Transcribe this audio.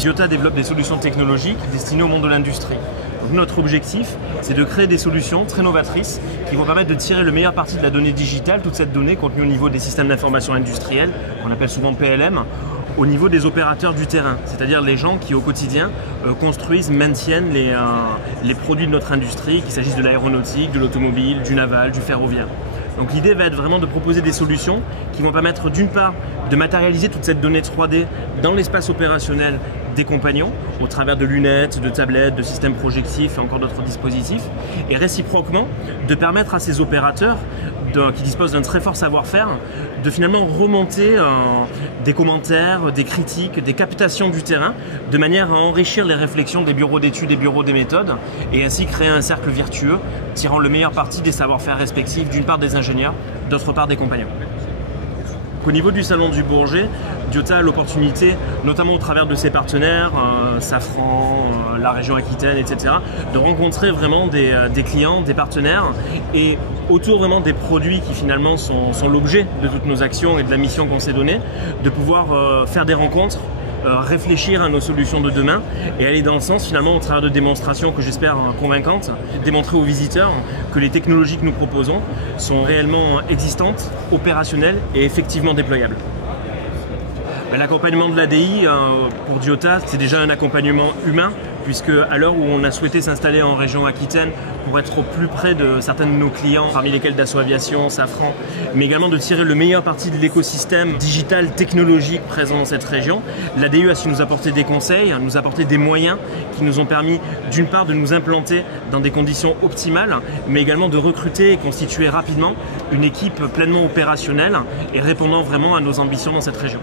Diota développe des solutions technologiques destinées au monde de l'industrie. Notre objectif, c'est de créer des solutions très novatrices qui vont permettre de tirer le meilleur parti de la donnée digitale, toute cette donnée contenue au niveau des systèmes d'information industriels, qu'on appelle souvent PLM, au niveau des opérateurs du terrain, c'est-à-dire les gens qui au quotidien construisent, maintiennent les produits de notre industrie, qu'il s'agisse de l'aéronautique, de l'automobile, du naval, du ferroviaire. Donc l'idée va être vraiment de proposer des solutions qui vont permettre d'une part de matérialiser toute cette donnée 3D dans l'espace opérationnel des compagnons, au travers de lunettes, de tablettes, de systèmes projectifs et encore d'autres dispositifs, et réciproquement de permettre à ces opérateurs qui disposent d'un très fort savoir-faire de finalement remonter des commentaires, des critiques, des captations du terrain, de manière à enrichir les réflexions des bureaux d'études et bureaux des méthodes, et ainsi créer un cercle vertueux, tirant le meilleur parti des savoir-faire respectifs, d'une part des ingénieurs, d'autre part des compagnons. Au niveau du Salon du Bourget, Diota a l'opportunité, notamment au travers de ses partenaires, Safran, la région Aquitaine, etc., de rencontrer vraiment des clients, des partenaires, et autour vraiment des produits qui finalement sont l'objet de toutes nos actions et de la mission qu'on s'est donnée, de pouvoir faire des rencontres, réfléchir à nos solutions de demain et aller dans le sens finalement au travers de démonstrations que j'espère convaincantes, démontrer aux visiteurs que les technologies que nous proposons sont réellement existantes, opérationnelles et effectivement déployables. L'accompagnement de l'ADI pour Diota, c'est déjà un accompagnement humain, puisque à l'heure où on a souhaité s'installer en région Aquitaine pour être au plus près de certains de nos clients, parmi lesquels Dassault Aviation, Safran, mais également de tirer le meilleur parti de l'écosystème digital technologique présent dans cette région, l'ADI a su nous apporter des conseils, nous apporter des moyens qui nous ont permis d'une part de nous implanter dans des conditions optimales, mais également de recruter et constituer rapidement une équipe pleinement opérationnelle et répondant vraiment à nos ambitions dans cette région.